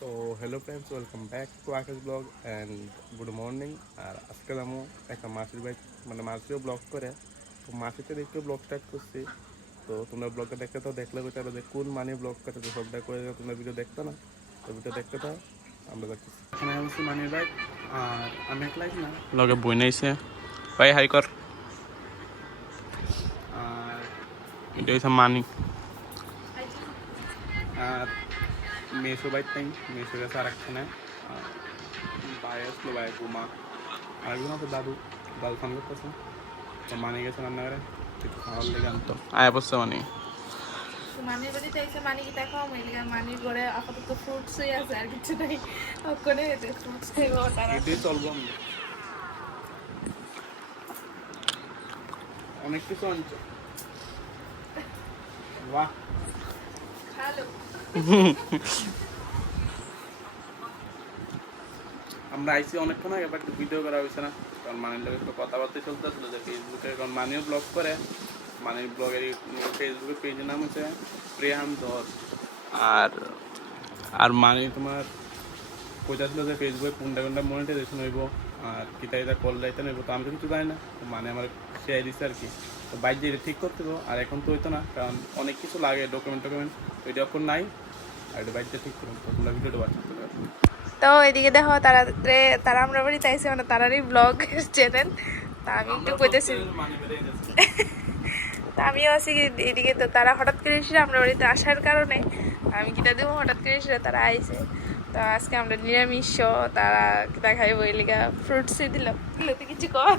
So hello friends, welcome back to Akash blog and good morning. আর আজকাল আমি একটা মাসির বাড়ি মানে মাসিও ব্লগ করে, তো মাসিতে দেখে ব্লগ স্টার্ট করছি। তো তোমরা ব্লগটা দেখতে তো দেখলে বুঝতে যে কোন মানে ব্লগ করতে তো সবটা করে তোমরা ভিডিও দেখতে না, তো ভিডিও দেখতে তো আমরা দেখতেছি। এখানে হচ্ছে মানির বাইক আর আমি একলাই না লগে বই নাইছে ভাই হাই কর। আর এটা হচ্ছে মানি আর মেসো বাইক টাইম মেসো গেছে আর একখানে ভাই আসলো ভাই ঘুমা আর একজন আছে দাদু দাদু ফোন করতেছে। তো মানি গেছে রান্নাঘরে একটু খাওয়ার লেগে আনতো আয়া পড়ছে মানি মানির বাড়িতে এসে মানি কি দেখাও মাইলিগা মানির ঘরে আপাতত ফ্রুটসই আছে আর কিছু নাই ওখানে ফ্রুটস খাইবো তারা এটাই চলবো আমরা অনেক কিছু আনছো বাহ খালো আমরা আইসি অনেকক্ষণ আগে বাট ভিডিও করা হয়েছে না, কারণ মানির লোক একটু কথাবার্তা চলতেছিল যে ফেসবুকে, কারণ মানিও ব্লগ করে। মানির ব্লগের ফেসবুকের পেজের নাম হচ্ছে প্রিয়াম ধর। আর আর মানে তোমার কইতাছিল যে ফেসবুকে কোনটা কোনটা মনিটাইজেশন হইব আর কিতা কিতা কল যাইতে হইব, তো আমি তো কিছু জানি না। তো মানে আমার শেয়ার দিচ্ছে আর কি, তো বাইক দিয়ে ঠিক করতে হবে। আর এখন তো হইতো না, কারণ অনেক কিছু লাগে ডকুমেন্ট ওইটা এখন নাই। আর এটা বাইক দিয়ে ঠিক করুন, তো তোমরা ভিডিওটা বাঁচতে পারবে। তো এদিকে দেখো তারা আমরা বাড়িতে আইসে মানে তারারই ব্লগ চ্যানেল। তা আমি একটু কইতেছি তা আমিও আছি এদিকে। তো তারা হঠাৎ করে এসে আমরা বাড়িতে আসার কারণে আমি কিতা দেবো, হঠাৎ করে এসে তারা আইসে। তো আজকে আমরা নিরামিষ, তারা কিতা খাইবো এই লিগা ফ্রুটসই দিলাম। দিলে তো কিছু কর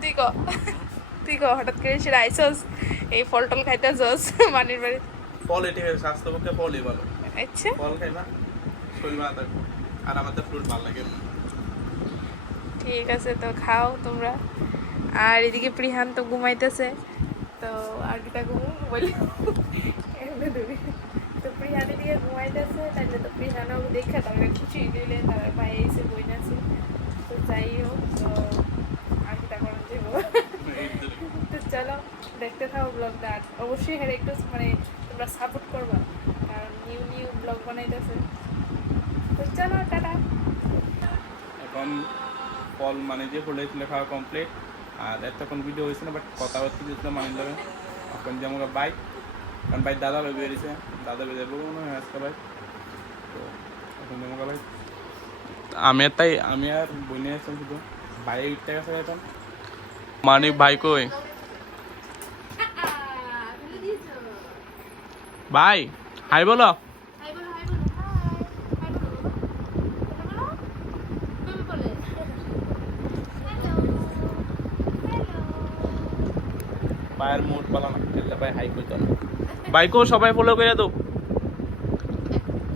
তুই ক তুই ক হঠাৎ করে এসে আইসস এই ফল টল খাইতে আসস মানির বাড়ি। ফল এটি স্বাস্থ্যের পক্ষে ফলই ভালো। আচ্ছা ফল খাইবা শরীর ভালো থাকবে, আর আমাদের ফ্রুট ভালো লাগে। ঠিক আছে, তো খাও তোমরা। আর এদিকে প্রিহান তো ঘুমাইতেছে, তো আর কিটা ঘুমু বলি এমনি ধরি। তো প্রিহান এদিকে ঘুমাইতেছে, তাহলে তো প্রিহানও দেখে তাহলে খুশি দিলে তার ভাই এসে বই আছে। তো যাই হোক, তো আর কিটা করার যাইব। তো চলো দেখতে থাকো ব্লগটা, আর অবশ্যই হ্যাঁ একটু মানে তোমরা সাপোর্ট করবা, কারণ নিউ নিউ ব্লগ বানাইতেছে। তো চলো টাটা। এখন ফল মানে যে পড়েছিল খাওয়া কমপ্লিট, আর এতক্ষণ ভিডিও হয়েছে না, বাট কথাবার্তা দিয়েছিল মানিয়ে যাবে। এখন যে আমার বাইক, কারণ বাইক দাদা ভাই বেরিয়েছে, দাদা বেরিয়ে যাবো মনে হয় আজকে বাইক। তো এখন যে আমার বাইক আমি আর তাই আমি আর বই নিয়ে আসলাম, শুধু বাইরে উঠতে গেছে এখন মানিক ভাই কই ভাই হাই বলো। ভাইয়ের মুড পালা না খেললে ভাই হাই কইতো না। বাইকও সবাই ফলো করে দাও।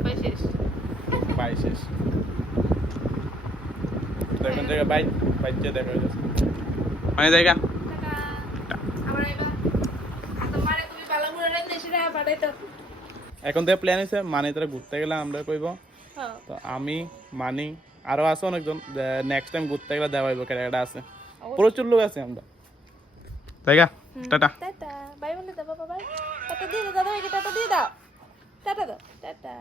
বাই শেষ দেখুন জায়গা বাইক বাইক যে দেখা যাচ্ছে মানে জায়গা। এখন থেকে প্ল্যান হয়েছে মানে তারা ঘুরতে গেলে আমরা কইব, তো আমি মানি আরো আছে অনেকজন, নেক্সট টাইম ঘুরতে গেলে দেওয়া হইব, ক্যারেক্টার আছে প্রচুর লোক আছে আমরা। জায়গা টাটা টাটা বাই বলে দাও বাবা, বাই টাটা দিয়ে দাও দাদাকে, টাটা দিয়ে দাও, টাটা দাও, টাটা।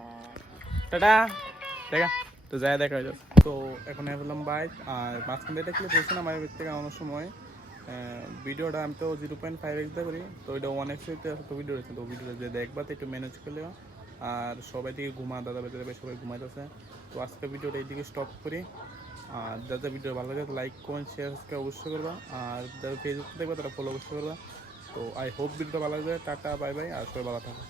টাটা দেখা। তো যাই দেখা হয়ে যাচ্ছে। তো এখন বললাম বাইক আর মাঝখান থেকে ক্লিপ হয়েছে না আমার থেকে অনেক সময় ভিডিওটা আমি তো 0.5x দিয়ে করি, তো ওইটা 1x তো ভিডিও রয়েছে। তো ভিডিওটা যে দেখবা তো একটু ম্যানেজ করলেও। আর সবাই দিকে ঘুমা দাদা বেঁচে সবাই ঘুমাইতেছে। তো আজকে ভিডিওটা এইদিকে স্টপ করি। আর যাদের ভিডিও ভালো লাগে লাইক কমেন্ট শেয়ার অবশ্যই করবা, আর যারা ফেসবুক দেখবে তারা ফলো অবশ্যই করবা। তো আই হোপ ভিডিওটা ভালো লাগবে। টাটা বাই বাই, আর সবাই ভালো থাকো।